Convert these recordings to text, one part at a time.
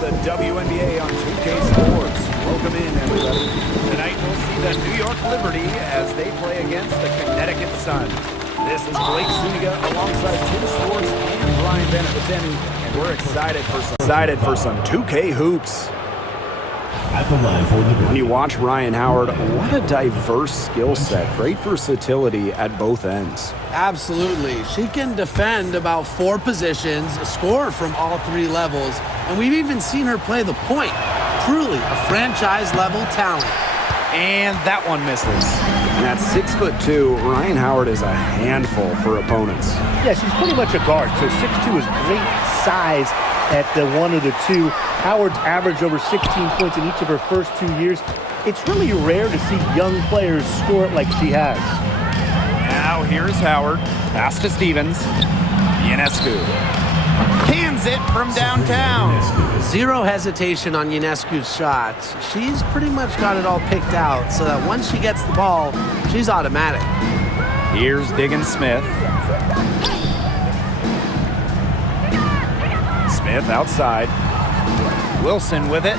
the WNBA on 2K Sports. Welcome in, everybody. Tonight we'll see the New York Liberty as they play against the Connecticut Sun. This is Blake Zuniga alongside Tim Schwartz and Brian Benefiteni, and we're excited for some 2K hoops. At the line for Liberty. When you watch Ryan Howard, what a diverse skill set. Great versatility at both ends. Absolutely. She can defend about 4 positions, score from all 3 levels, and we've even seen her play the point. Truly a franchise-level talent. And that one misses. And at 6'2", Ryan Howard is a handful for opponents. Yeah, she's pretty much a guard, so 6'2" is great size at the 1 or the 2. Howard's averaged over 16 points in each of her first 2 years. It's really rare to see young players score it like she has. Now here's Howard. Pass to Stevens. Ionescu cans it from downtown. Zero hesitation on Ionescu's shots. She's pretty much got it all picked out so that once she gets the ball, she's automatic. Here's Diggins Smith. Smith outside. Wilson with it.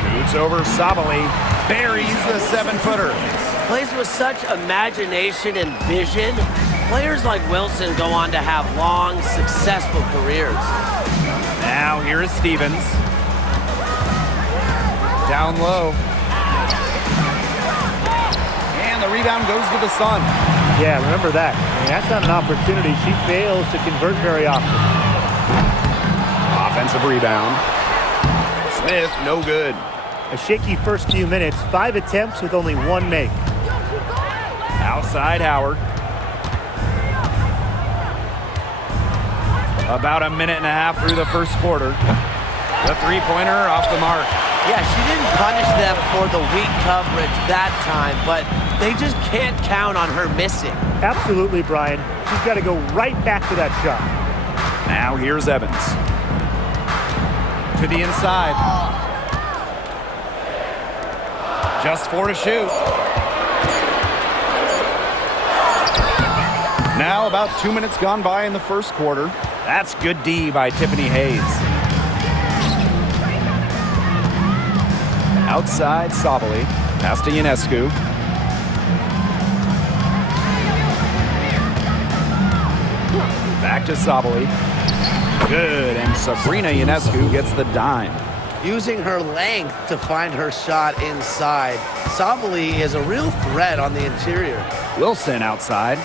Shoots over Sabali. Buries the 7-footer. Plays with such imagination and vision. Players like Wilson go on to have long, successful careers. Now here is Stevens. Down low. And the rebound goes to the Sun. Yeah, remember that. I mean, that's not an opportunity. She fails to convert very often. Offensive rebound. Smith, no good. A shaky first few minutes. 5 attempts with only 1 make. Outside Howard. About a minute and a half through the first quarter. The three-pointer off the mark. Yeah, she didn't punish them for the weak coverage that time, but they just can't count on her missing. Absolutely, Brian. She's got to go right back to that shot. Now here's Evans. To the inside. Just 4 to shoot. Now about 2 minutes gone by in the first quarter. That's good D by Tiffany Hayes. Outside Sabali. Pass to Ionescu. Back to Sabali. Good, and Sabrina Ionescu gets the dime. Using her length to find her shot inside. Sabali is a real threat on the interior. Wilson outside.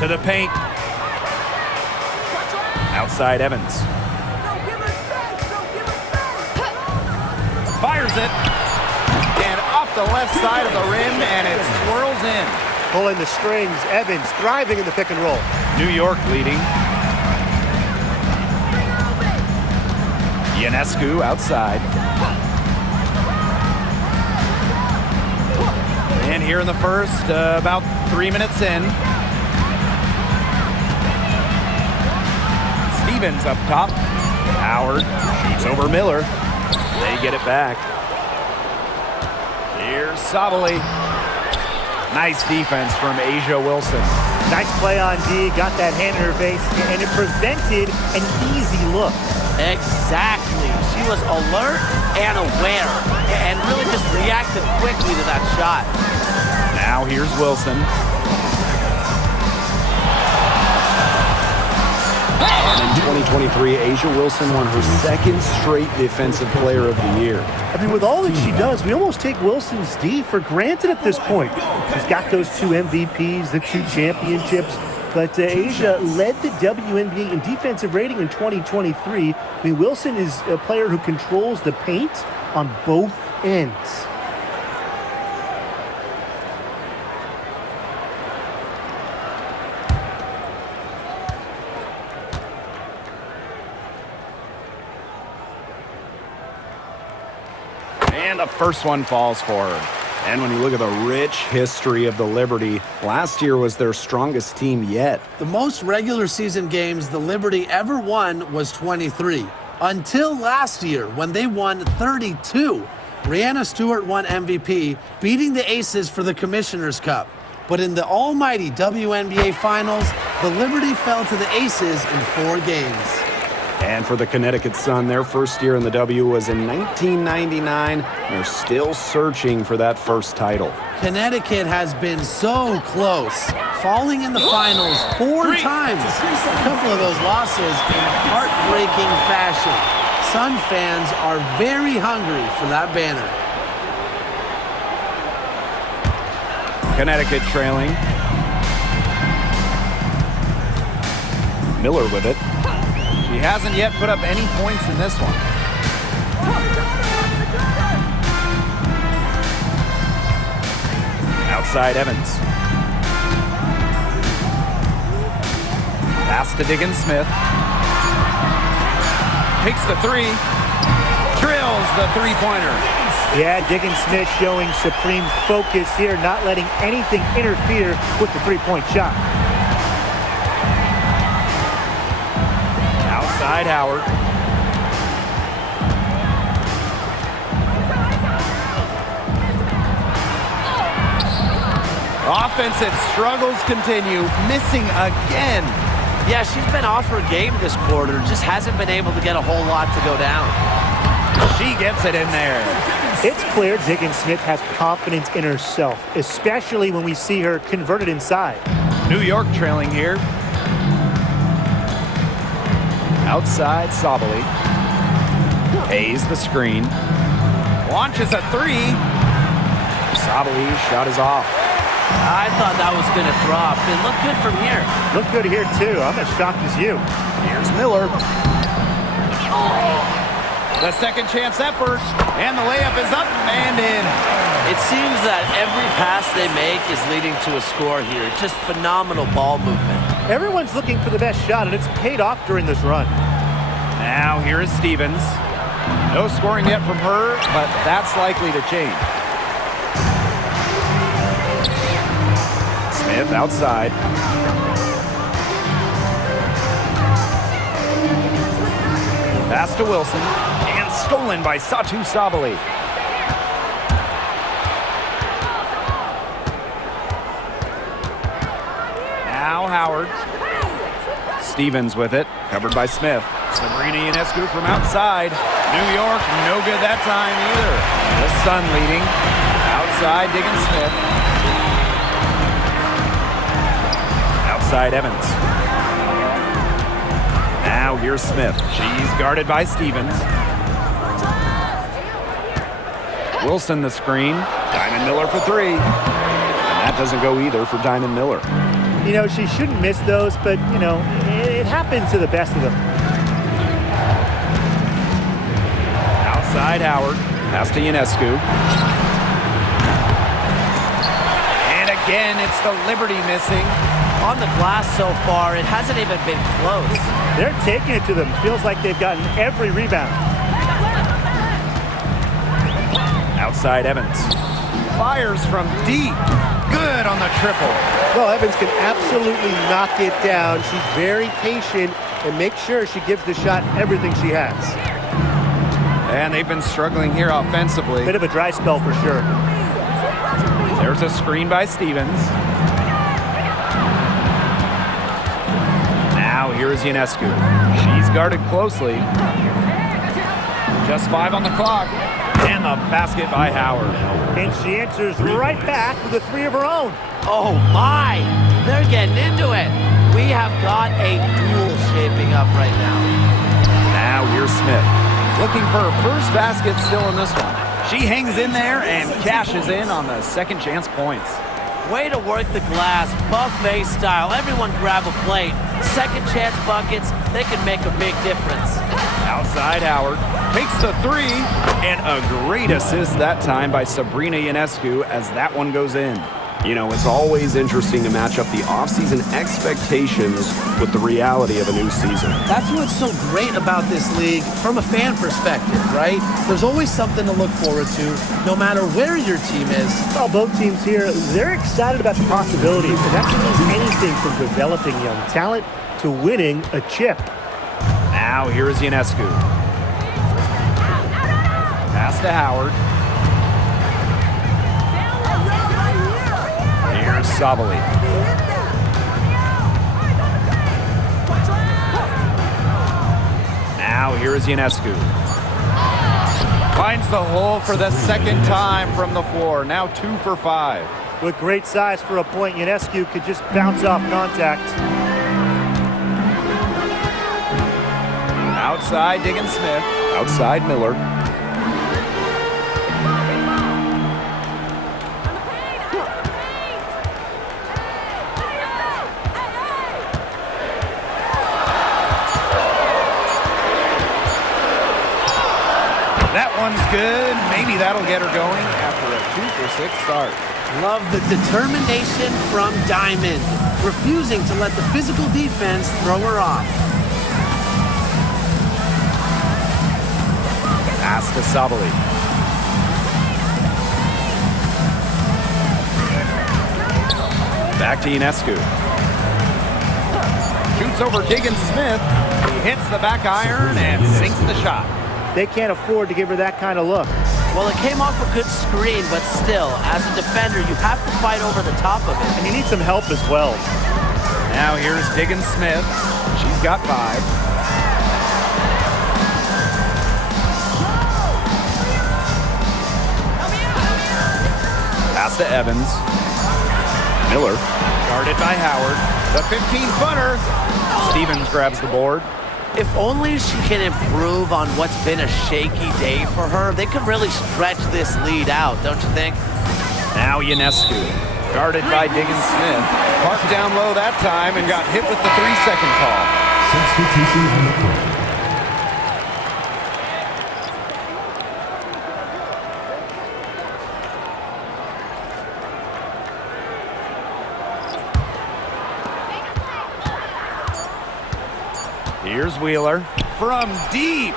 To the paint. Outside Evans. Fires it. And off the left side of the rim, and it swirls in. Pulling the strings. Evans thriving in the pick and roll. New York leading. Ionescu outside. And here in the first, about 3 minutes in. Stevens up top. Howard shoots over Miller. They get it back. Here's Sabali. Nice defense from Asia Wilson. Nice play on D. Got that hand in her face, and it prevented an easy look. Exactly. She was alert and aware and really just reacted quickly to that shot. Now here's Wilson. And in 2023, Asia Wilson won her 2nd straight Defensive Player of the Year. I mean, with all that she does, we almost take Wilson's D for granted at this point. She's got those 2 MVPs, the 2 championships, but Asia led the WNBA in defensive rating in 2023. I mean, Wilson is a player who controls the paint on both ends. And the first one falls for her. And when you look at the rich history of the Liberty, last year was their strongest team yet. The most regular season games the Liberty ever won was 23. Until last year when they won 32. Brianna Stewart won MVP, beating the Aces for the Commissioner's Cup. But in the almighty WNBA Finals, the Liberty fell to the Aces in 4 games. And for the Connecticut Sun, their first year in the W was in 1999. They're still searching for that first title. Connecticut has been so close, falling in the finals 4 times. A couple of those losses in heartbreaking fashion. Sun fans are very hungry for that banner. Connecticut trailing. Miller with it. She hasn't yet put up any points in this one. Outside Evans. Pass to Diggins Smith. Takes the 3. Drills the 3-pointer. Yeah, Diggins Smith showing supreme focus here, not letting anything interfere with the 3-point shot. Outside Howard. Offensive struggles continue, missing again. Yeah, she's been off her game this quarter, just hasn't been able to get a whole lot to go down. She gets it in there. It's clear Diggins Smith has confidence in herself, especially when we see her converted inside. New York trailing here. Outside Sabali. Hayes the screen. Launches a 3. Sabali's shot is off. I thought that was going to drop. It looked good from here. Look good here, too. I'm as shocked as you. Here's Miller. The second chance effort, and the layup is up and in. It seems that every pass they make is leading to a score here. Just phenomenal ball movement. Everyone's looking for the best shot, and it's paid off during this run. Now here is Stevens. No scoring yet from her, but that's likely to change. Smith outside. Pass to Wilson, and stolen by Satu Sabali. Now Howard. Stevens with it, covered by Smith. Sabrina Ionescu from outside. New York, no good that time either. The Sun leading. Outside Diggins Smith. Outside Evans. Now here's Smith. She's guarded by Stevens. Wilson the screen. Diamond Miller for 3. And that doesn't go either for Diamond Miller. You know, she shouldn't miss those, but, you know, it happens to the best of them. Outside Howard. Pass to Ionescu. And again, it's the Liberty missing. On the glass so far, it hasn't even been close. They're taking it to them. Feels like they've gotten every rebound. Outside Evans. Fires from deep. Good on the triple. Well, Evans can absolutely knock it down. She's very patient and makes sure she gives the shot everything she has. And they've been struggling here offensively. Bit of a dry spell for sure. There's a screen by Stevens. Now here is Ionescu. She's guarded closely. Just 5 on the clock. And the basket by Howard. And she answers right back with a 3 of her own. Oh my! They're getting into it. We have got a duel shaping up right now. Now here's Smith. Looking for her first basket still in this one. She hangs in there and cashes in on the second chance points. Way to work the glass, buffet style. Everyone grab a plate. Second chance buckets, they can make a big difference. Outside Howard takes the 3, and a great assist that time by Sabrina Ionescu as that one goes in. You know, it's always interesting to match up the offseason expectations with the reality of a new season. That's what's so great about this league from a fan perspective, right? There's always something to look forward to, no matter where your team is. Well, both teams here, they're excited about the possibilities, and that can mean anything from developing young talent to winning a chip. Now here is Ionescu. Pass to Howard. Here's Sabali. Now here is Ionescu. Finds the hole for the second time from the floor. Now 2 for 5. With great size for a point, Ionescu could just bounce off contact. Outside Diggins Smith. Outside Miller. That one's good. Maybe that'll get her going after a 2 for 6 start. Love the determination from Diamond, refusing to let the physical defense throw her off. Pass to Sabali. Back to Ionescu. Shoots over Diggins Smith. He hits the back iron and sinks the shot. They can't afford to give her that kind of look. Well, it came off a good screen, but still, as a defender, you have to fight over the top of it. And you need some help as well. Now here's Diggins Smith. She's got 5. Pass to Evans. Miller, guarded by Howard. The 15-footer. Stevens grabs the board. If only she can improve on what's been a shaky day for her, they could really stretch this lead out, don't you think? Now Ionescu, guarded by Diggins Smith. Parked down low that time and got hit with the 3-second call. Substitution on the court. Here's Wheeler from deep.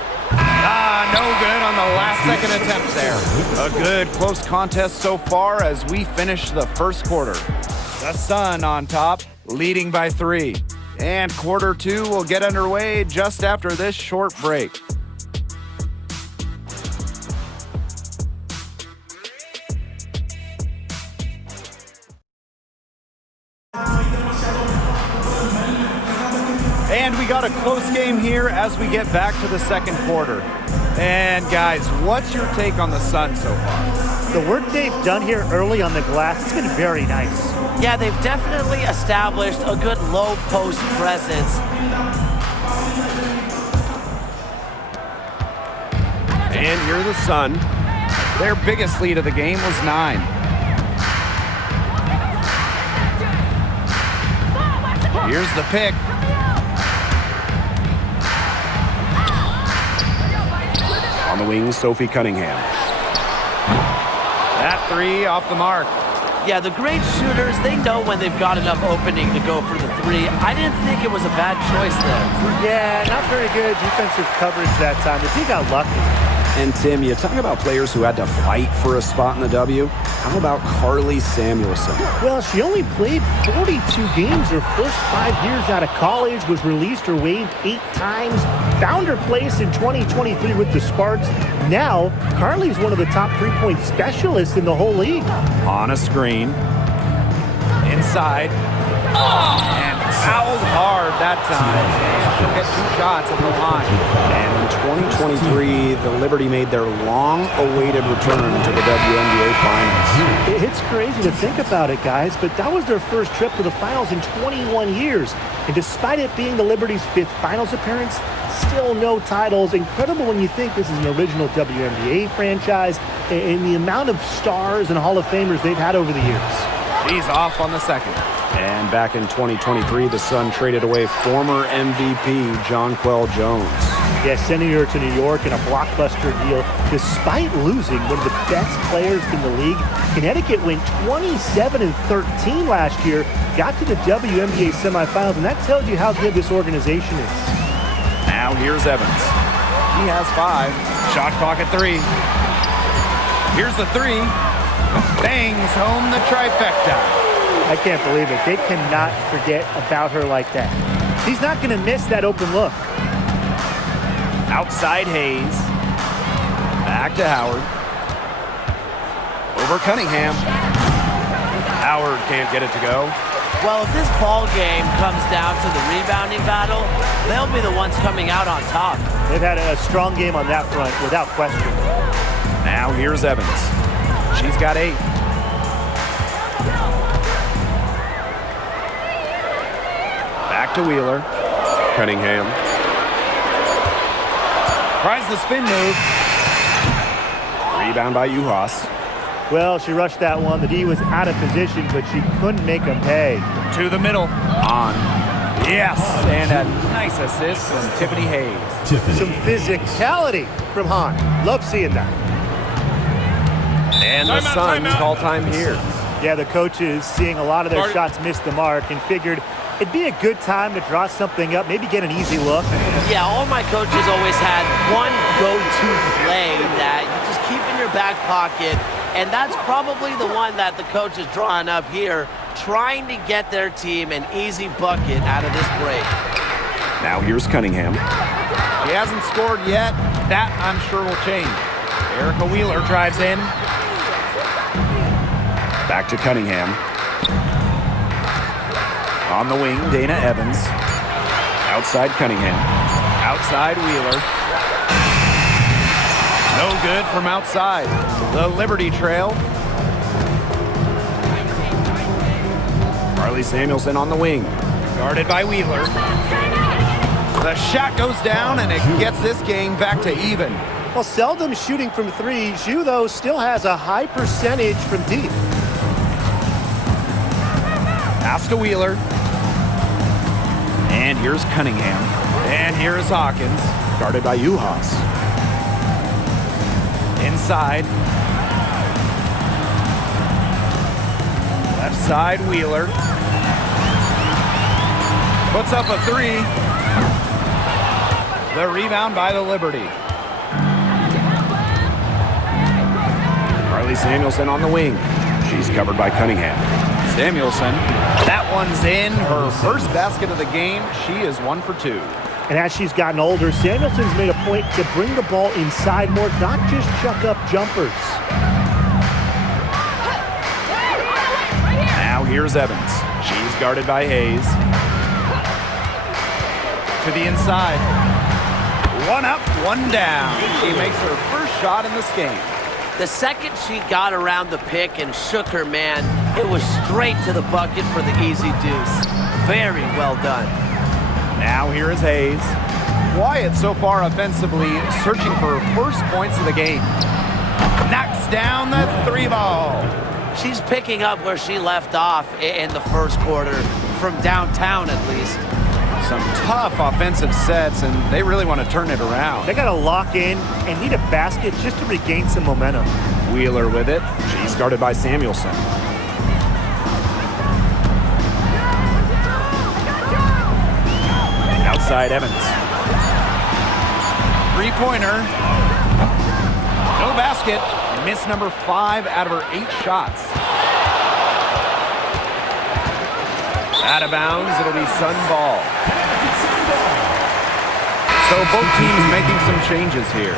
No good on the last second attempt there. A good close contest so far as we finish the first quarter. The Sun on top, leading by 3. And quarter 2 will get underway just after this short break. And we got a close game here as we get back to the second quarter. And guys, what's your take on the Sun so far? The work they've done here early on the glass, it's been very nice. Yeah, they've definitely established a good low post presence. And here are the Sun. Their biggest lead of the game was 9. Here's the pick. On the wing, Sophie Cunningham. That 3 off the mark. Yeah, the great shooters, they know when they've got enough opening to go for the 3. I didn't think it was a bad choice there. Yeah, not very good defensive coverage that time. The team got lucky. And Tim, you talk about players who had to fight for a spot in the W. How about Carly Samuelson? Well, she only played 42 games her first 5 years out of college, was released or waived 8 times, found her place in 2023 with the Sparks. Now, Carly's one of the top 3-point specialists in the whole league. On a screen. Inside. And fouled hard that time. And she'll get 2 shots at the line. And in 2023, the Liberty made their long-awaited return to the WNBA Finals. It's crazy to think about it, guys, but that was their first trip to the finals in 21 years. And despite it being the Liberty's 5th finals appearance, still no titles. Incredible when you think this is an original WNBA franchise and the amount of stars and Hall of Famers they've had over the years. She's off on the second. And back in 2023, the Sun traded away former MVP Jonquel Jones. Yeah, sending her to New York in a blockbuster deal. Despite losing one of the best players in the league, Connecticut went 27-13 last year, got to the WNBA semifinals, and that tells you how good this organization is. Now here's Evans. He has 5. Shot clock at 3. Here's the 3. Bangs home the trifecta. I can't believe it. They cannot forget about her like that. She's not going to miss that open look. Outside Hayes. Back to Howard. Over Cunningham. Howard can't get it to go. Well, if this ball game comes down to the rebounding battle, they'll be the ones coming out on top. They've had a strong game on that front, without question. Now here's Evans. She's got 8. Back to Wheeler. Cunningham. Tries the spin move. Rebound by Uhas. Well, she rushed that one. The D was out of position, but she couldn't make them pay. To the middle. On. Yes, and a nice assist from Tiffany Hayes. Tiffany. Some physicality from Hahn. Love seeing that. And the Suns call time here. Yeah, the coaches, seeing a lot of their shots miss the mark, and figured it'd be a good time to draw something up, maybe get an easy look. Yeah, all my coaches always had one go-to play that you just keep in your back pocket, and that's probably the one that the coach is drawing up here, trying to get their team an easy bucket out of this break. Now here's Cunningham. She hasn't scored yet. That, I'm sure, will change. Erica Wheeler drives in. Back to Cunningham. On the wing, Dana Evans. Outside Cunningham. Outside Wheeler. No good from outside. The Liberty trail. Carly Samuelson on the wing. Guarded by Wheeler. The shot goes down, and it gets this game back to even. Well, seldom shooting from 3. Zhu, though, still has a high percentage from deep. Pass to Wheeler. And here's Cunningham. And here's Hawkins. Guarded by Uhas. Inside. Left side, Wheeler. Puts up a 3. The rebound by the Liberty. Carly Samuelson on the wing. She's covered by Cunningham. Samuelson. That one's in. Her first basket of the game. She is 1 for 2. And as she's gotten older, Samuelson's made a point to bring the ball inside more, not just chuck up jumpers. Now here's Evans. She's guarded by Hayes. To the inside. 1 up, 1 down. She makes her first shot in this game. The second she got around the pick and shook her man, it was straight to the bucket for the easy deuce. Very well done. Now here is Hayes. Wyatt so far offensively searching for her first points of the game. Knocks down the 3 ball. She's picking up where she left off in the first quarter, from downtown at least. Some tough offensive sets, and they really want to turn it around. They got to lock in and need a basket just to regain some momentum. Wheeler with it. She's guarded by Samuelson. Outside Evans. 3-pointer. No basket. Miss number 5 out of her 8 shots. Out of bounds, it'll be Sun ball. So both teams making some changes here.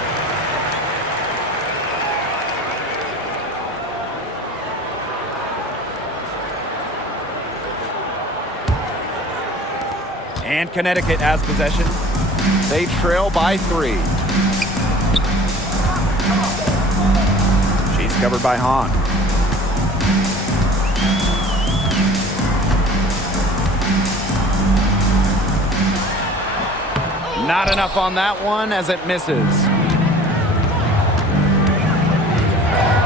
And Connecticut has possession. They trail by 3. She's covered by Hahn. Not enough on that one as it misses.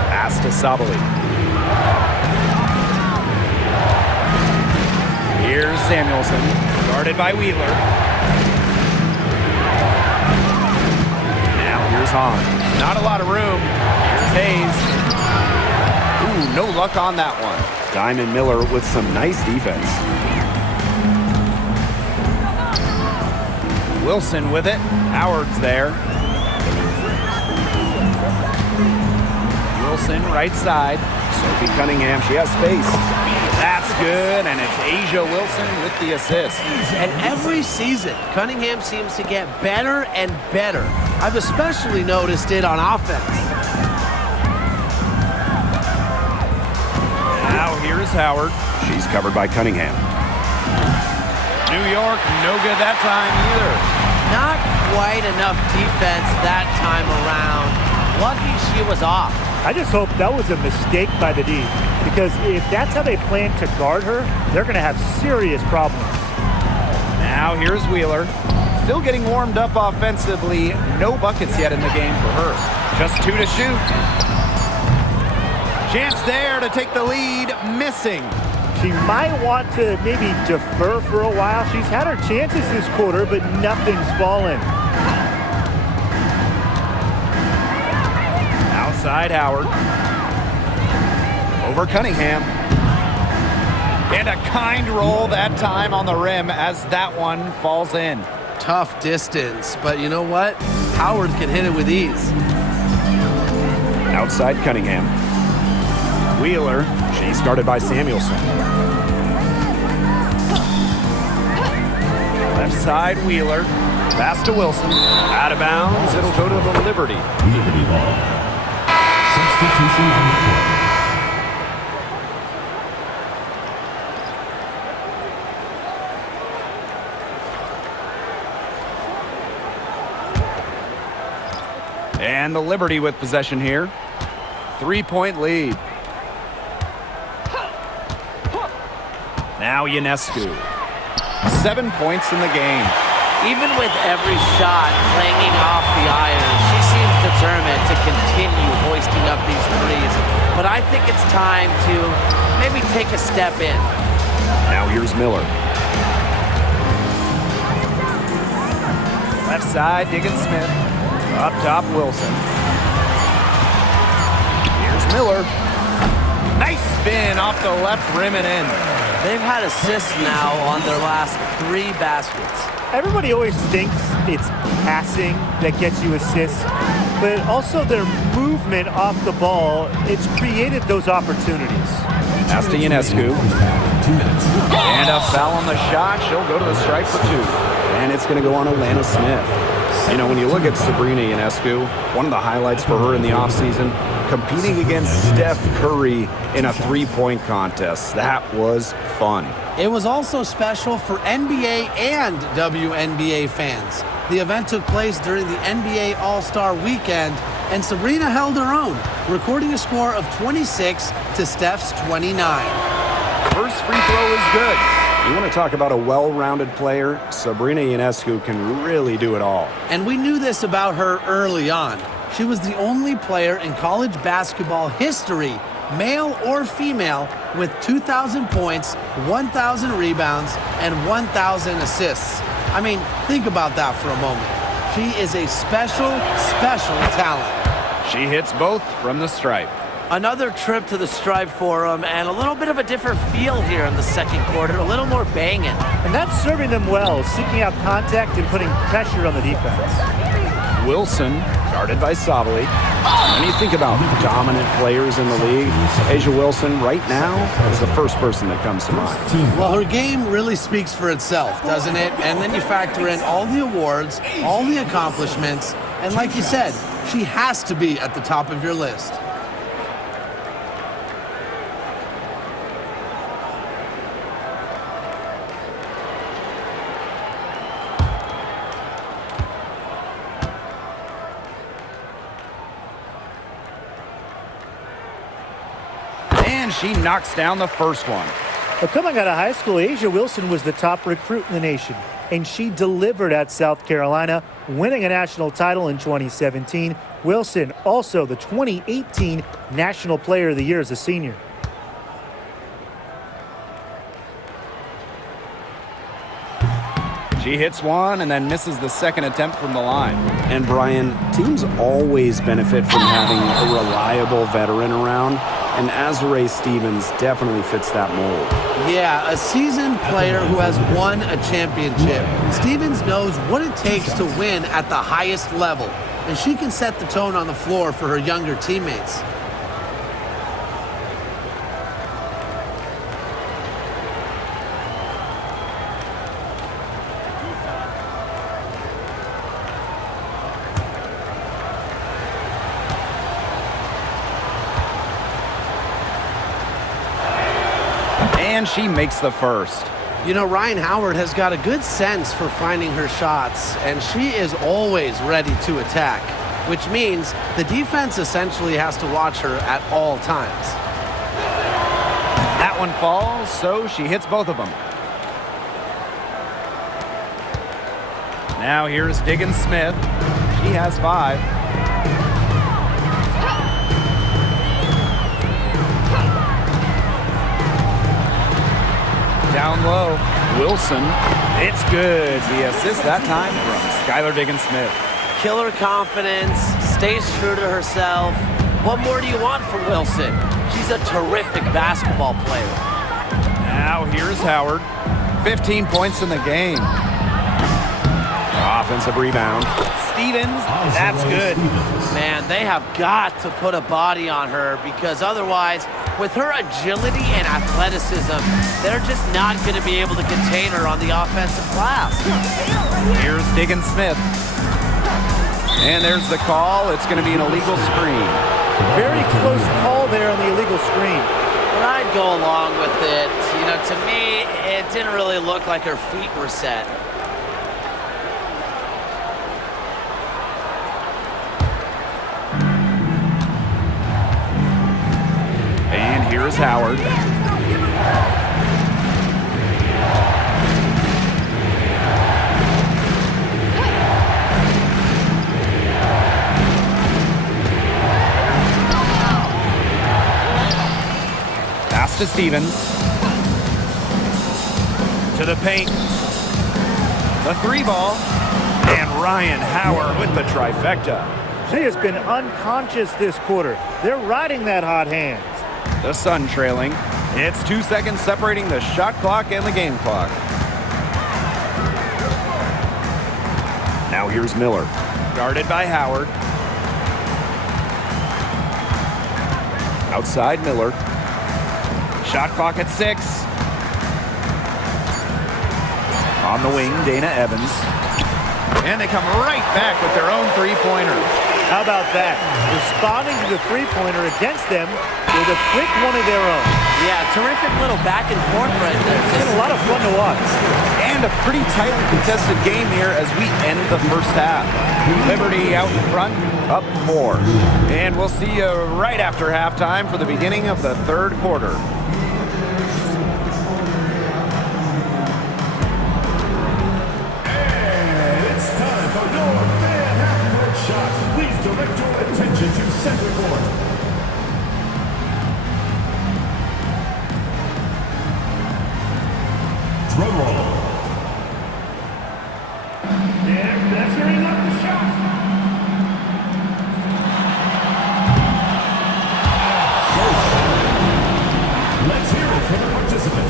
Pass to Sabali. Here's Samuelson, guarded by Wheeler. Now here's Hahn. Not a lot of room. Here's Hayes. Ooh, no luck on that one. Diamond Miller with some nice defense. Wilson with it. Howard's there. Wilson, right side. Sophie Cunningham, she has space. That's good, and it's Asia Wilson with the assist. And every season, Cunningham seems to get better and better. I've especially noticed it on offense. Now here is Howard. She's covered by Cunningham. New York, no good that time either. Not quite enough defense that time around. Lucky she was off. I just hope that was a mistake by the D, because if that's how they plan to guard her, they're going to have serious problems. Now here's Wheeler. Still getting warmed up offensively. No buckets yet in the game for her. Just 2 to shoot. Chance there to take the lead. Missing. She might want to maybe defer for a while. She's had her chances this quarter, but nothing's fallen. Outside Howard. Over Cunningham. And a kind roll that time on the rim as that one falls in. Tough distance, but you know what? Howard can hit it with ease. Outside Cunningham. Wheeler. She's guarded by Samuelson. Left side Wheeler. Pass to Wilson. Out of bounds. It'll go to the Liberty. Liberty ball. Substitution on the court. And the Liberty with possession here. 3-point lead. Now Ionescu. 7 points in the game. Even with every shot clanging off the iron, she seems determined to continue hoisting up these threes. But I think it's time to maybe take a step in. Now here's Miller. Left side, Diggins Smith. Up top, Wilson. Here's Miller. Nice spin off the left rim and in. They've had assists now on their last 3 baskets. Everybody always thinks it's passing that gets you assists, but also their movement off the ball, it's created those opportunities. Pass to Ionescu. 2 minutes. And a foul on the shot. She'll go to the stripe for 2. And it's going to go on Alana Smith. You know, when you look at Sabrina Ionescu, one of the highlights for her in the offseason, competing against Steph Curry in a 3-point contest. That was fun. It was also special for NBA and WNBA fans. The event took place during the NBA All-Star Weekend, and Sabrina held her own, recording a score of 26 to Steph's 29. First free throw is good. You want to talk about a well-rounded player? Sabrina Ionescu can really do it all. And we knew this about her early on. She was the only player in college basketball history, male or female, with 2,000 points, 1,000 rebounds, and 1,000 assists. I mean, think about that for a moment. She is a special, special talent. She hits both from the stripe. Another trip to the stripe for them, and a little bit of a different feel here in the second quarter, a little more banging. And that's serving them well, seeking out contact and putting pressure on the defense. Wilson, guarded by Sabali. When you think about dominant players in the league, Asia Wilson right now is the first person that comes to mind. Well, her game really speaks for itself, doesn't it? And then you factor in all the awards, all the accomplishments, and like you said, she has to be at the top of your list. And she knocks down the first one. But coming out of high school, Asia Wilson was the top recruit in the nation, and she delivered at South Carolina, winning a national title in 2017. Wilson also the 2018 National Player of the Year as a senior. She hits one and then misses the second attempt from the line. And Brian, teams always benefit from having a reliable veteran around, and Azure Stevens definitely fits that mold. Yeah, a seasoned player who has won a championship. Stevens knows what it takes to win at the highest level, and she can set the tone on the floor for her younger teammates. And she makes the first. You know, Ryan Howard has got a good sense for finding her shots, and she is always ready to attack, which means the defense essentially has to watch her at all times. That one falls, so she hits both of them. Now here's Diggins Smith. She has 5. Down low, Wilson. It's good. The assist that time from Skylar Diggins Smith. Killer confidence, stays true to herself. What more do you want from Wilson? She's a terrific basketball player. Now here's Howard. 15 points in the game. Offensive rebound. Stevens, that's good. Man, they have got to put a body on her because otherwise, with her agility and athleticism, they're just not going to be able to contain her on the offensive glass. Here's Diggins Smith. And there's the call. It's going to be an illegal screen. Very close call there on the illegal screen. But I'd go along with it. You know, to me, it didn't really look like her feet were set. And here's Howard. Pass to Stevens. To the paint. The 3 ball. And Ryan Howard with the trifecta. She has been unconscious this quarter. They're riding that hot hand. The Sun trailing. It's 2 seconds separating the shot clock and the game clock. Now here's Miller. Guarded by Howard. Outside Miller. Shot clock at 6. On the wing, Dana Evans. And they come right back with their own 3-pointer. How about that? Responding to the 3-pointer against them with a quick one of their own. Yeah, terrific little back and forth right there. It's been a lot of fun to watch. And a pretty tightly contested game here as we end the first half. Liberty out in front, up 4. And we'll see you right after halftime for the beginning of the third quarter. Please direct your attention to center court. Drum roll. They're measuring up the shot. Let's hear it for the participant.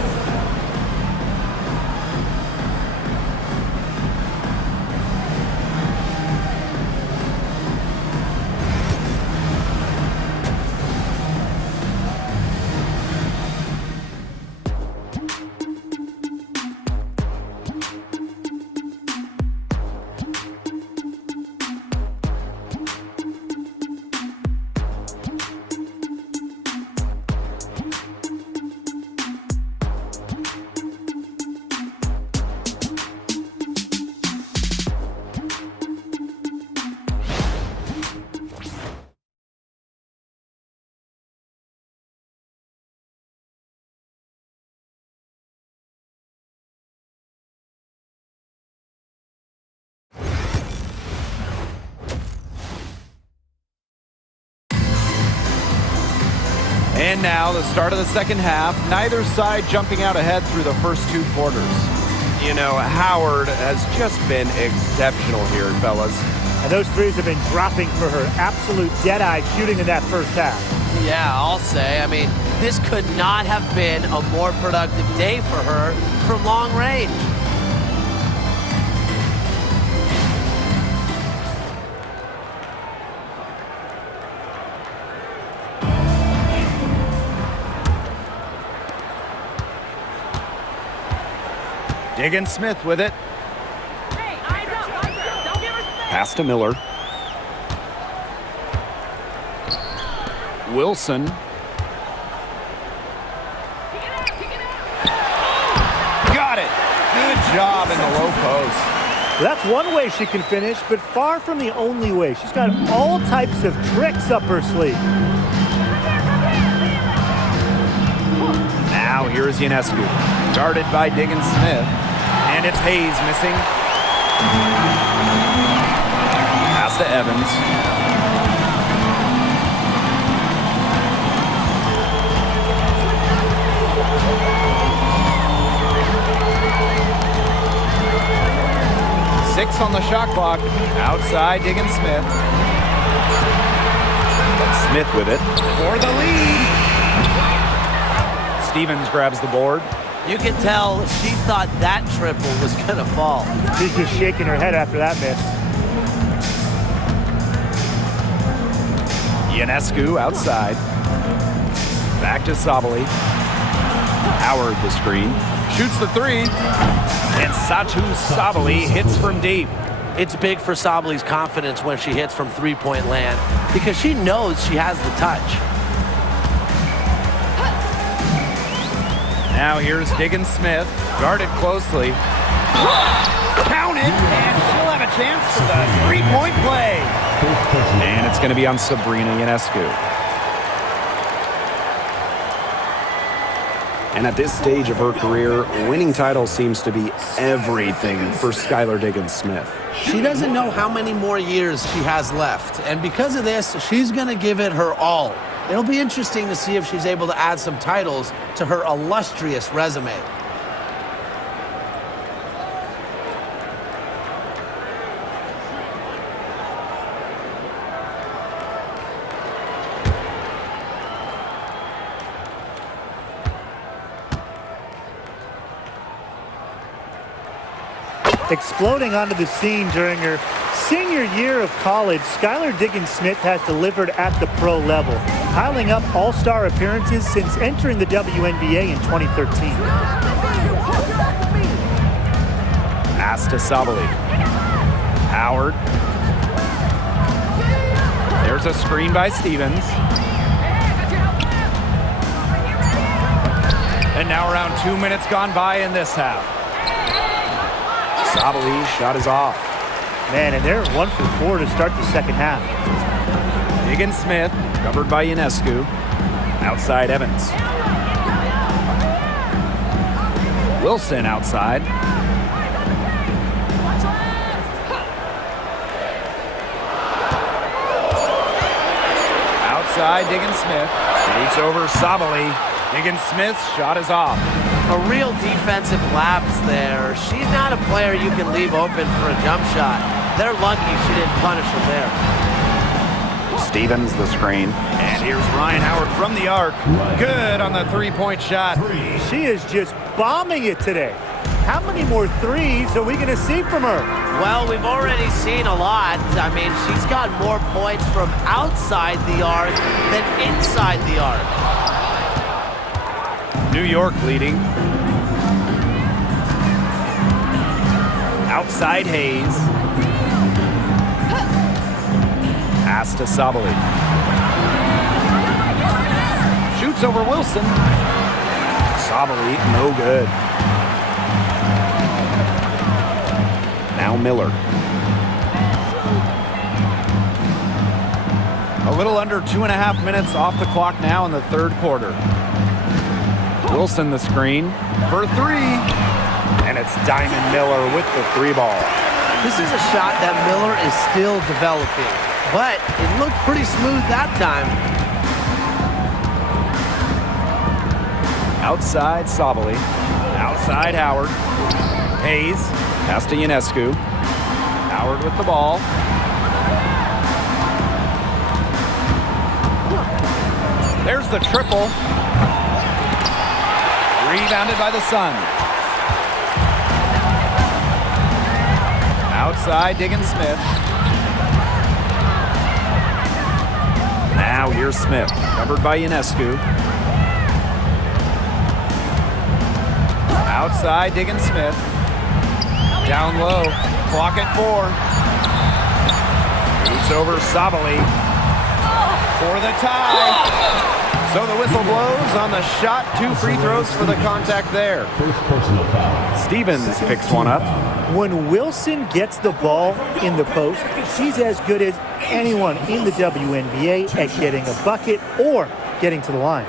And now the start of the second half. Neither side jumping out ahead through the first 2 quarters. You know, Howard has just been exceptional here, fellas. And those threes have been dropping for her. Absolute dead-eye shooting in that first half. Yeah, I'll say. I mean, this could not have been a more productive day for her from long range. Diggins Smith with it. Pass to Miller. Wilson. job in the low post. That's one way she can finish, but far from the only way. She's got all types of tricks up her sleeve. Now here's Ionescu, guarded by Diggins Smith, and it's Hayes missing. Pass to Evans. Six on the shot clock. Outside, Diggins Smith. Smith with it for the lead. Stevens grabs the board. You can tell she thought that triple was going to fall. She's just shaking her head after that miss. Ionescu outside. Back to Sabali. Howard the screen. Shoots the three. And Satu Sabali hits from deep. It's big for Sabali's confidence when she hits from three-point land because she knows she has the touch. Now here's Diggins Smith, guarded closely. Count it, and she'll have a chance for the three-point play. And it's going to be on Sabrina Ionescu. And at this stage of her career, winning titles seems to be everything for Skylar Diggins Smith. She doesn't know how many more years she has left, and because of this, she's going to give it her all. It'll be interesting to see if she's able to add some titles to her illustrious resume. Exploding onto the scene during her senior year of college, Skylar Diggins Smith has delivered at the pro level, piling up all-star appearances since entering the WNBA in 2013. Pass to Sabali. Howard. There's a screen by Stevens. And now around 2 minutes gone by in this half. Sabali shot is off. Man, and they're 1 for 4 to start the second half. Diggins Smith, covered by Ionescu. Outside Evans. Wilson outside. Outside Diggins Smith. Shoots over Sabali. Diggins Smith's shot is off. A real defensive lapse there. She's not a player you can leave open for a jump shot. They're lucky she didn't punish her there. Stevens the screen. And here's Ryan Howard from the arc. Good on the three-point shot. She is just bombing it today. How many more threes are we going to see from her? Well, we've already seen a lot. I mean, she's got more points from outside the arc than inside the arc. New York leading. Outside Hayes. Pass to Sabali. Shoots over Wilson. Sabali, no good. Now Miller. A little under 2.5 minutes off the clock now in the third quarter. Wilson the screen for three. And it's Diamond Miller with the three ball. This is a shot that Miller is still developing, but it looked pretty smooth that time. Outside Sabali. Outside Howard. Hayes. Pass to Ionescu. Howard with the ball. There's the triple. Rebounded by the Sun. Outside Diggins Smith. Now here's Smith, covered by Ionescu. Outside Diggins Smith. Down low, clock at 4. Shoots over Sabali for the tie. So the whistle blows on the shot. 2 free throws for the contact there. First personal foul. Stevens picks one up. When Wilson gets the ball in the post, she's as good as anyone in the WNBA at getting a bucket or getting to the line.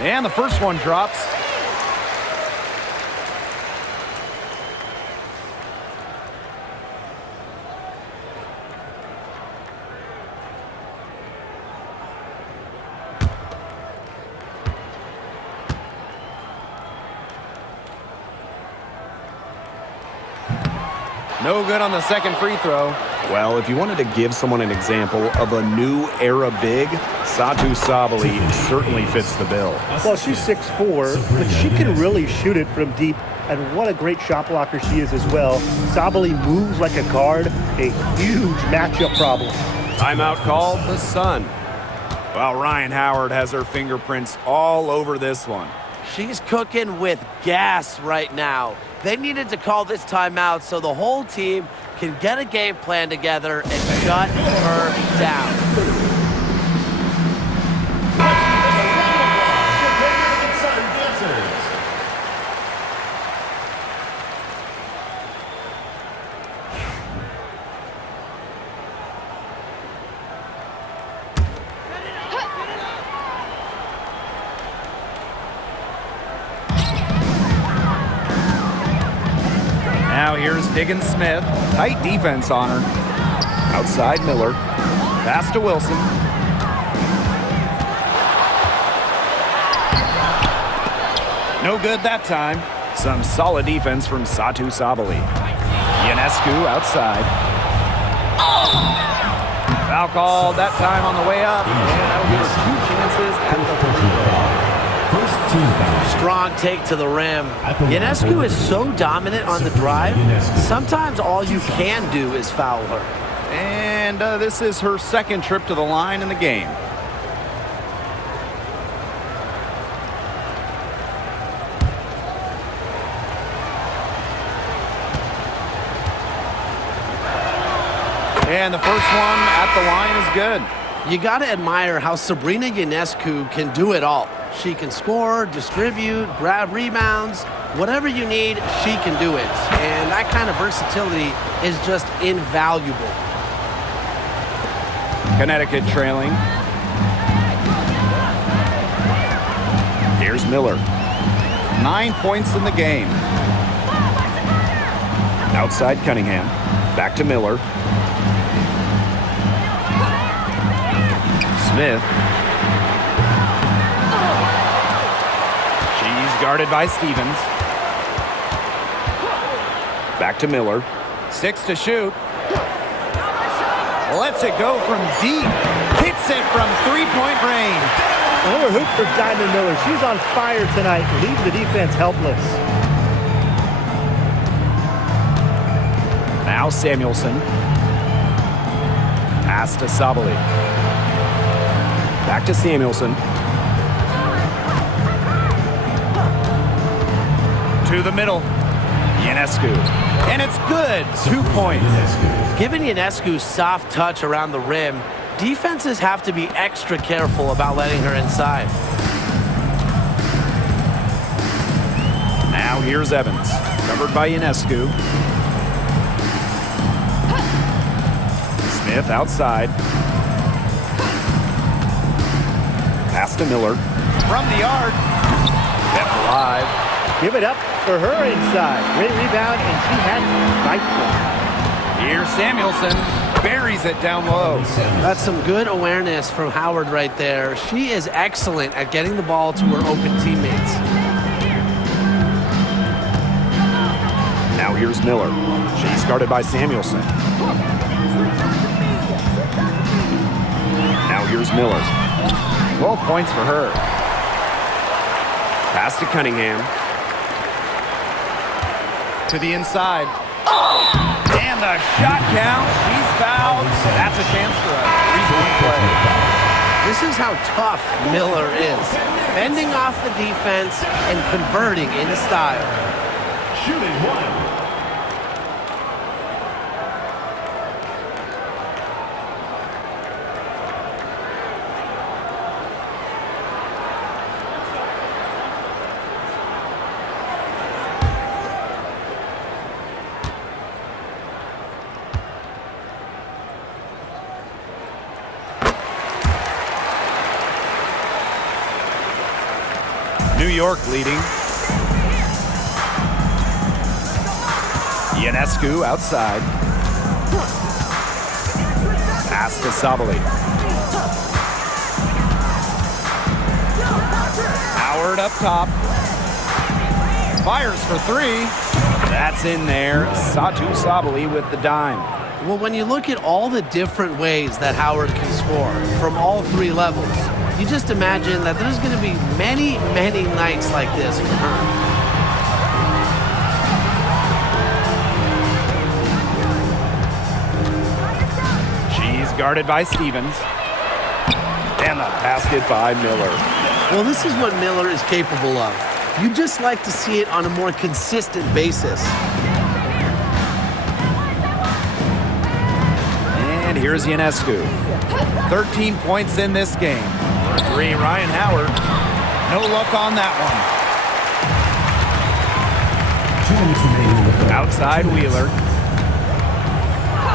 And the first one drops. No good on the second free throw. Well, if you wanted to give someone an example of a new era big, Satu Sabali certainly fits the bill. Well, she's 6'4", but she can really shoot it from deep, and what a great shot blocker she is as well. Sabali moves like a guard, a huge matchup problem. Timeout called the Sun. Well, Ryan Howard has her fingerprints all over this one. She's cooking with gas right now. They needed to call this timeout so the whole team can get a game plan together and shut her down. Now here's Diggins Smith. Tight defense on her. Outside Miller. Pass to Wilson. No good that time. Some solid defense from Satu Sabali. Ionescu outside. Foul called that time on the way up. And that'll give her 2 chances at the free throw. First team foul. Strong take to the rim. Ionescu is so dominant on the drive, sometimes all you can do is foul her. And this is her second trip to the line in the game. And the first one at the line is good. You got to admire how Sabrina Ionescu can do it all. She can score, distribute, grab rebounds. Whatever you need, she can do it. And that kind of versatility is just invaluable. Connecticut trailing. Here's Miller. 9 points in the game. Outside Cunningham. Back to Miller. Smith. She's guarded by Stevens. Back to Miller. 6 to shoot. Lets it go from deep. Hits it from 3-point range. Another hoop for Diamond Miller. She's on fire tonight. Leaves the defense helpless. Now Samuelson. Pass to Sabali. Back to Samuelson. To the middle. Ionescu. And it's good. 2 points. Given Ionescu's soft touch around the rim, defenses have to be extra careful about letting her inside. Now here's Evans. Covered by Ionescu. Smith outside. Pass to Miller. From the arc. Kept alive. Give it up for her inside. Great rebound, and she had to fight for it. Here's Samuelson. Buries it down low. That's some good awareness from Howard right there. She is excellent at getting the ball to her open teammates. Now here's Miller. She's guarded by Samuelson. Now here's Miller. 12 points for her. Pass to Cunningham. To the inside. And the shot count. She's fouled. That's a chance for a 3-point play. This is how tough Miller is. Fending off the defense and converting in style. Shooting one. New York leading. Ionescu outside. Pass to Sabali. Howard up top. Fires for three. That's in there. Satu Sabali with the dime. Well, when you look at all the different ways that Howard can score from all three levels, you just imagine that there's going to be many, many nights like this for her. She's guarded by Stevens. And the basket by Miller. Well, this is what Miller is capable of. You just like to see it on a more consistent basis. And here's Ionescu. 13 points in this game. For three, Ryan Howard. No luck on that one. 2 minutes remaining in the third. Outside Wheeler.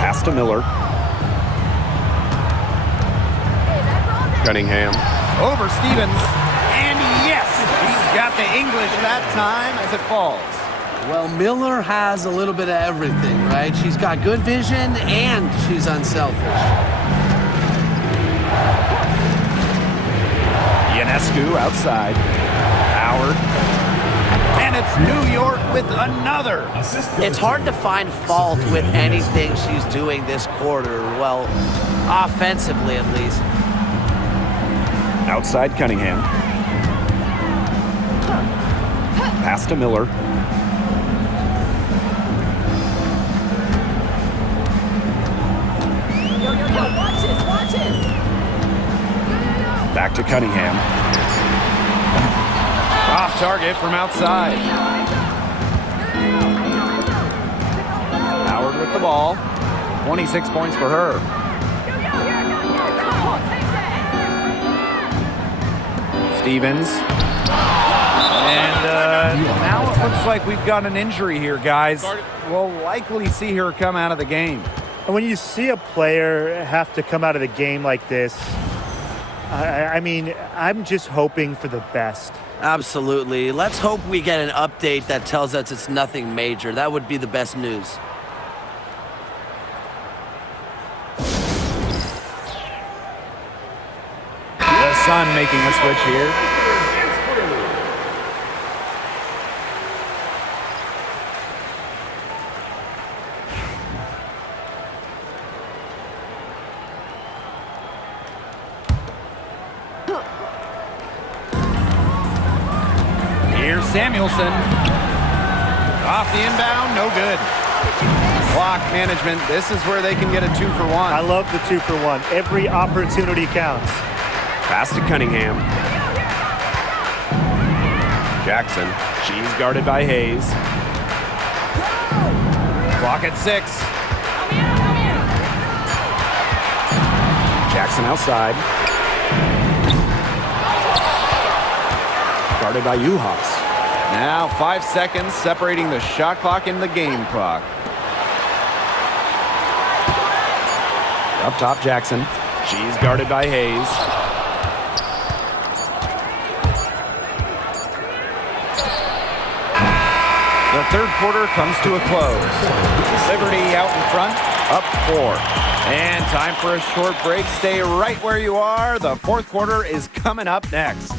Pass to Miller. Cunningham. Over Stevens. And yes, he's got the English that time as it falls. Well, Miller has a little bit of everything, right? She's got good vision and she's unselfish. Ionescu outside. Howard. And it's New York with another. It's hard to find fault with anything she's doing this quarter. Well, offensively at least. Outside Cunningham. Pass to Miller. Watch this. Back to Cunningham. Off target from outside. Howard with the ball. 26 points for her. Stevens. And now it looks like we've got an injury here, guys. We'll likely see her come out of the game. And when you see a player have to come out of the game like this, I mean, I'm just hoping for the best. Absolutely. Let's hope we get an update that tells us it's nothing major. That would be the best news. The Sun making a switch here. Here's Samuelson. Off the inbound, no good. Clock management, this is where they can get a 2-for-1. I love the 2-for-1. Every opportunity counts. Pass to Cunningham. Jackson. She's guarded by Hayes. Clock at 6. Jackson outside. Guarded by Uhas. Now 5 seconds separating the shot clock and the game clock. Up top, Jackson. She's guarded by Hayes. The third quarter comes to a close. Liberty out in front, up 4. And time for a short break. Stay right where you are. The fourth quarter is coming up next.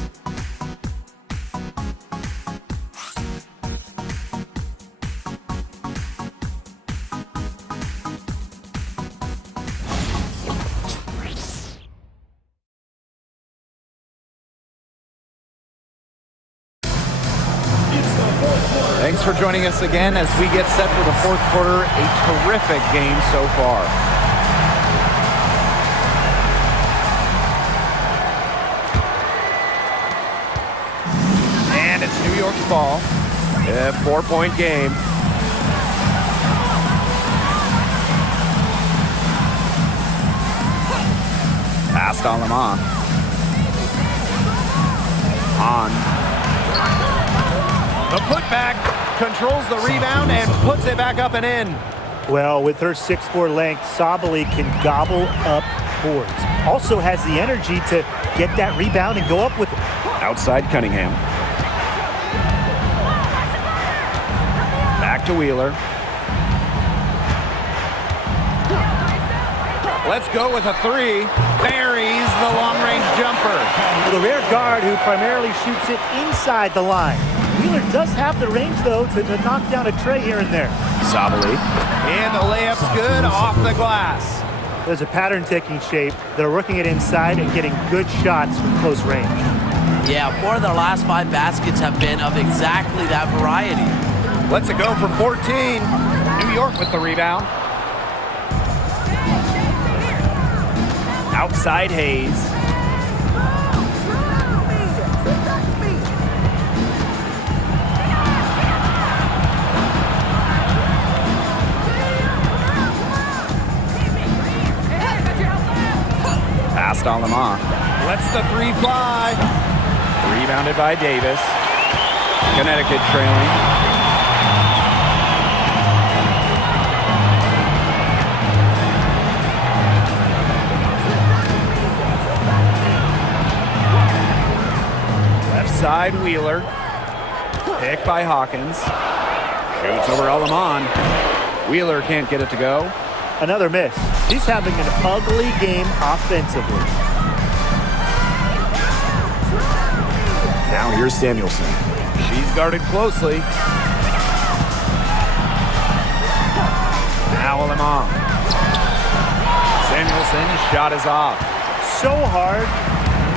Thanks for joining us again as we get set for the fourth quarter. A terrific game so far. York's ball. 4-point game. Past Alama. On. The putback controls the rebound and puts it back up and in. Well, with her 6'4" length, Sabali can gobble up boards. Also has the energy to get that rebound and go up with it. Outside Cunningham. Back to Wheeler. Let's go with a three. Buries the long-range jumper. The rear guard who primarily shoots it inside the line. Wheeler does have the range, though, to knock down a tray here and there. Sabali. And the layup's good off the glass. There's a pattern taking shape. They're working it inside and getting good shots from close range. Yeah, 4 of their last 5 baskets have been of exactly that variety. Lets it go from 14. New York with the rebound. Outside Hayes. Past Alama. Lets the three fly. Rebounded by Davis. Connecticut trailing. Side Wheeler. Pick by Hawkins. Shoots over Alaman. Wheeler can't get it to go. Another miss. He's having an ugly game offensively. Now here's Samuelson. She's guarded closely. Now Alaman. Samuelson's shot is off. So hard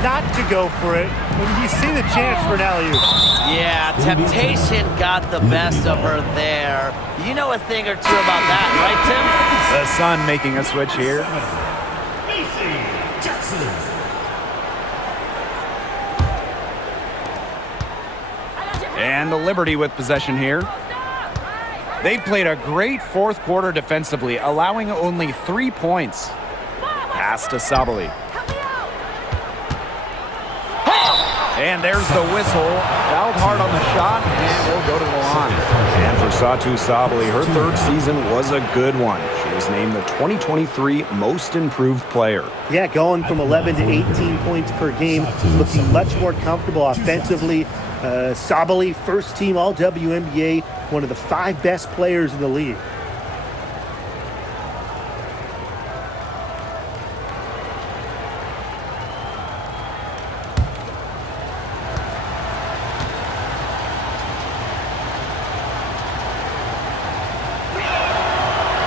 not to go for it when you see the chance for an alley-oop. Yeah, temptation got the best of her there. You know a thing or two about that, right, Tim? The Sun making a switch here. And the Liberty with possession here. They played a great fourth quarter defensively, allowing only 3 points. Pass to Sabali. And there's the whistle. Fouled hard on the shot, and will go to the line. And for Satu Sabali, her third season was a good one. She was named the 2023 Most Improved Player. Yeah, going from 11 to 18 points per game, looking much more comfortable offensively. Sabali, first team All-WNBA, one of the 5 best players in the league.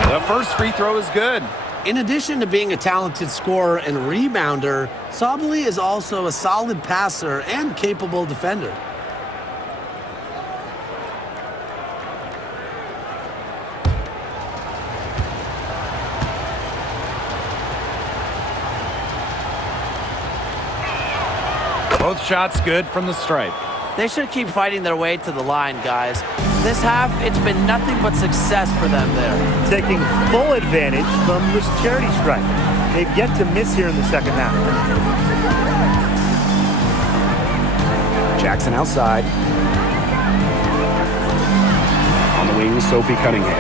The first free throw is good. In addition to being a talented scorer and rebounder, Sabali is also a solid passer and capable defender. Both shots good from the stripe. They should keep fighting their way to the line, guys. This half, it's been nothing but success for them there. Taking full advantage from this charity stripe. They've yet to miss here in the second half. Jackson outside. On the wing, Sophie Cunningham.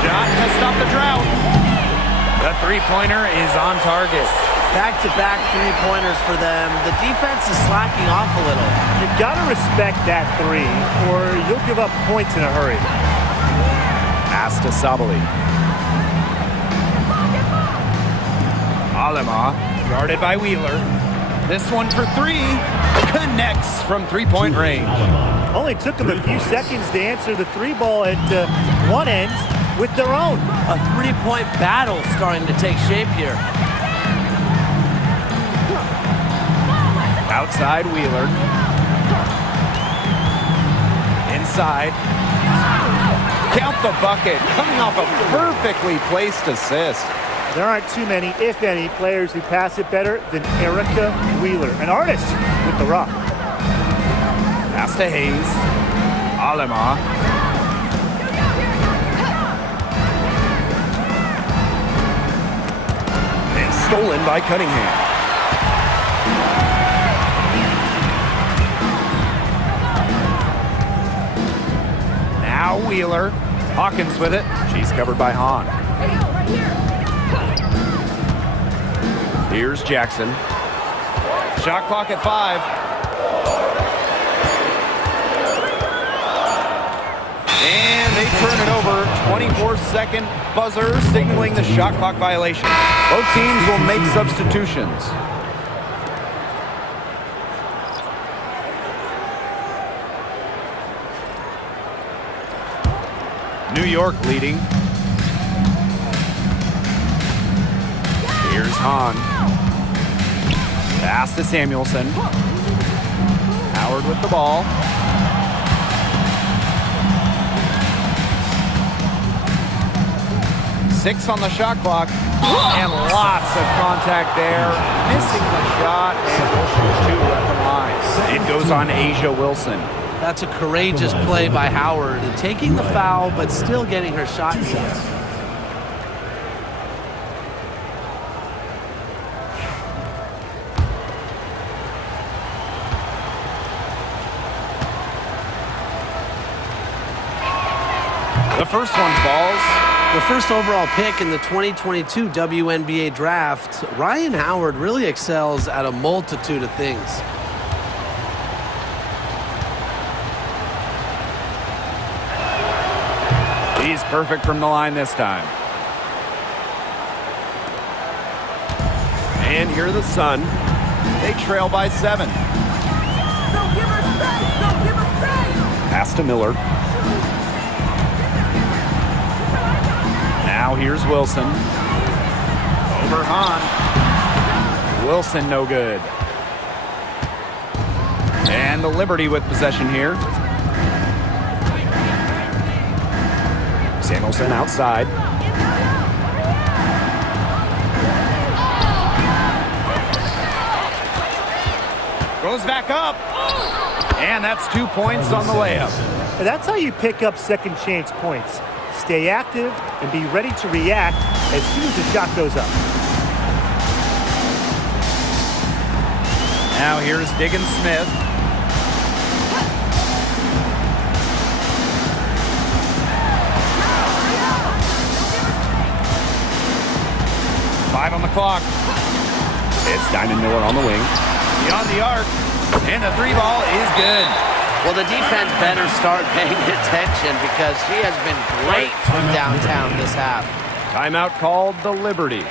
Shot to stop the drought. The three-pointer is on target. Back-to-back three-pointers for them. The defense is slacking off a little. You've got to respect that three, or you'll give up points in a hurry. Pass to Sabali. Alema, guarded by Wheeler. This one for three. Connects from three-point range. Only took them a few seconds to answer the three ball at one end with their own. A three-point battle starting to take shape here. Outside Wheeler. Inside. Count the bucket. Coming off a perfectly placed assist. There aren't too many, if any, players who pass it better than Erica Wheeler, an artist with the rock. Pass to Hayes. Alema. And stolen by Cunningham. Now Wheeler. Hawkins with it. She's covered by Hahn. Here's Jackson. Shot clock at 5. And they turn it over. 24-second buzzer signaling the shot clock violation. Both teams will make substitutions. New York leading. Here's Hahn. Pass to Samuelson. Howard with the ball. Six on the shot clock. And lots of contact there. Missing the shot. And pushes 2 at the line. It goes on Asia Wilson. That's a courageous play by Howard, taking the foul but still getting her shot in. The first one falls. The first overall pick in the 2022 WNBA draft, Ryan Howard really excels at a multitude of things. He's perfect from the line this time. And here are the Sun. They trail by 7. Don't give her space! Don't give her space! Pass to Miller. Now here's Wilson. Over Hahn. Wilson no good. And the Liberty with possession here. Samuelson outside. Goes back up. And that's 2 points on the layup. And that's how you pick up second chance points. Stay active and be ready to react as soon as the shot goes up. Now here's Diggins Smith. Five on the clock. It's Diamond Miller on the wing. Beyond the arc. And the 3 ball is good. Well, the defense better start paying attention because she has been great from downtown this half. Timeout called the Liberty.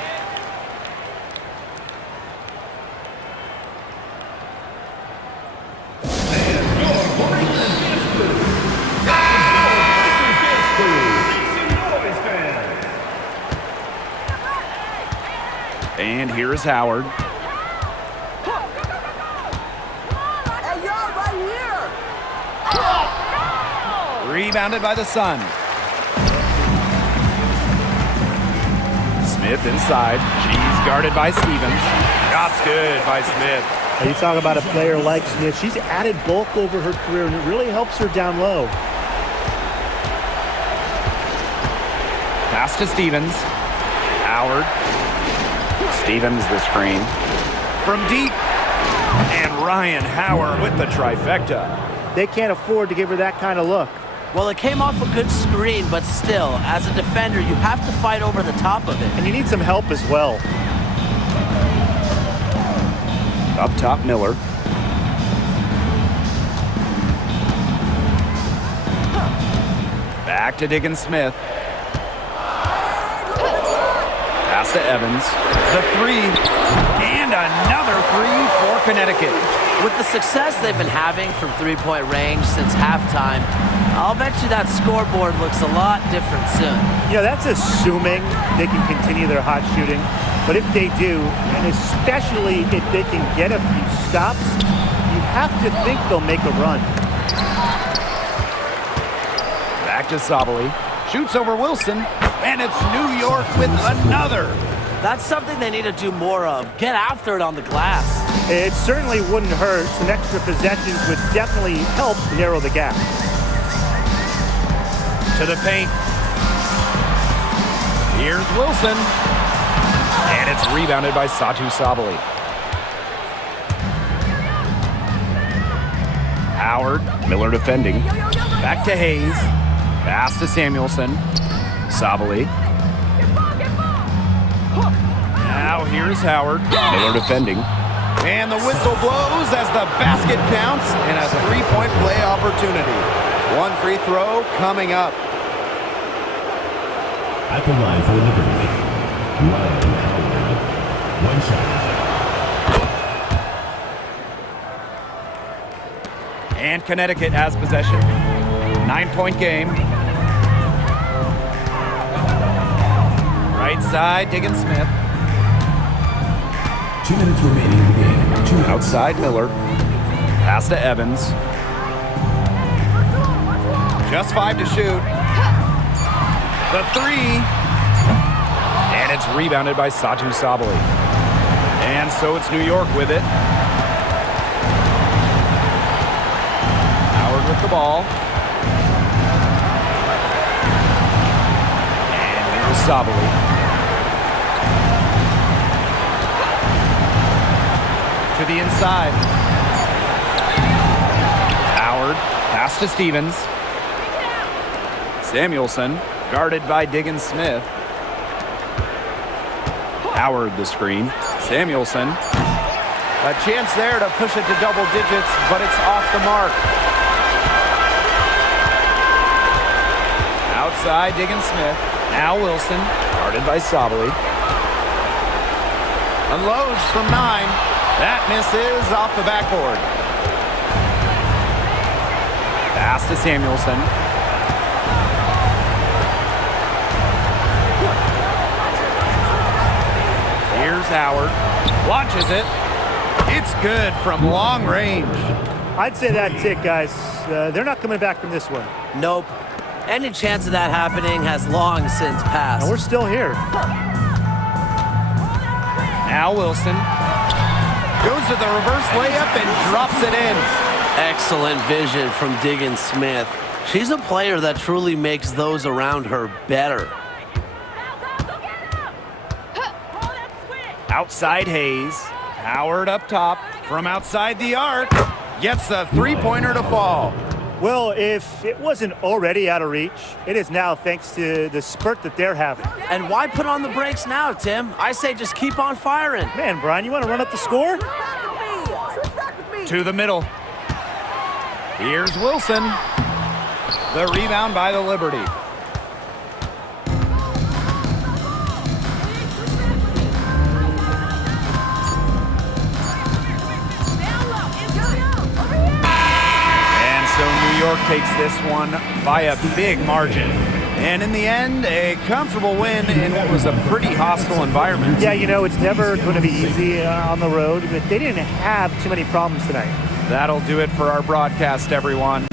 And here is Howard. Hey, you're right here! Rebounded by the Sun. Smith inside. She's guarded by Stevens. Shot's good by Smith. Now you talk about a player like Smith. She's added bulk over her career, and it really helps her down low. Pass to Stevens. Howard. Stevens the screen. From deep. And Ryan Howard with the trifecta. They can't afford to give her that kind of look. Well, it came off a good screen, but still, as a defender, you have to fight over the top of it. And you need some help as well. Up top, Miller. Back to Diggins Smith. Pass to Evans. The 3. And another 3 for Connecticut. With the success they've been having from three-point range since halftime, I'll bet you that scoreboard looks a lot different soon. You know, that's assuming they can continue their hot shooting. But if they do, and especially if they can get a few stops, you have to think they'll make a run. Back to Sabali. Shoots over Wilson. And it's New York with another. That's something they need to do more of. Get after it on the glass. It certainly wouldn't hurt. Some extra possessions would definitely help narrow the gap. To the paint. Here's Wilson. And it's rebounded by Satu Sabali. Howard, Miller defending. Back to Hayes. Pass to Samuelson. Sabali. Now here's Howard. Miller defending. And the whistle blows as the basket counts and a three-point play opportunity. One free throw coming up. At the line for Liberty, Ryan Howard. One shot. And Connecticut has possession. 9-point game. Right side, Diggins Smith. 2 minutes remaining in the game. 2 Outside Miller. Pass to Evans. Just 5 to shoot. The three. And it's rebounded by Satu Sabali. And so it's New York with it. Howard with the ball. And here's Sabali. To the inside. Howard, pass to Stevens. Samuelson, guarded by Diggins Smith. Howard the screen. Samuelson. A chance there to push it to double digits, but it's off the mark. Outside, Diggins Smith. Now Wilson, guarded by Sabali. Unloads from 9. That misses off the backboard. Pass to Samuelson. Here's Howard. Launches it. It's good from long range. I'd say that's it, guys. They're not coming back from this one. Nope. Any chance of that happening has long since passed. And we're still here. Now Wilson. Goes to the reverse layup and drops it in. Excellent vision from Diggins Smith. She's a player that truly makes those around her better. Outside Hayes. Howard up top. From outside the arc. Gets the three-pointer to fall. Well, if it wasn't already out of reach, it is now thanks to the spurt that they're having. And why put on the brakes now, Tim? I say just keep on firing. Man, Brian, you want to run up the score? To the middle. Here's Wilson. The rebound by the Liberty. And so New York takes this one by a big margin. And in the end, a comfortable win in what was a pretty hostile environment. Yeah, you know, it's never going to be easy on the road, but they didn't have too many problems tonight. That'll do it for our broadcast, everyone.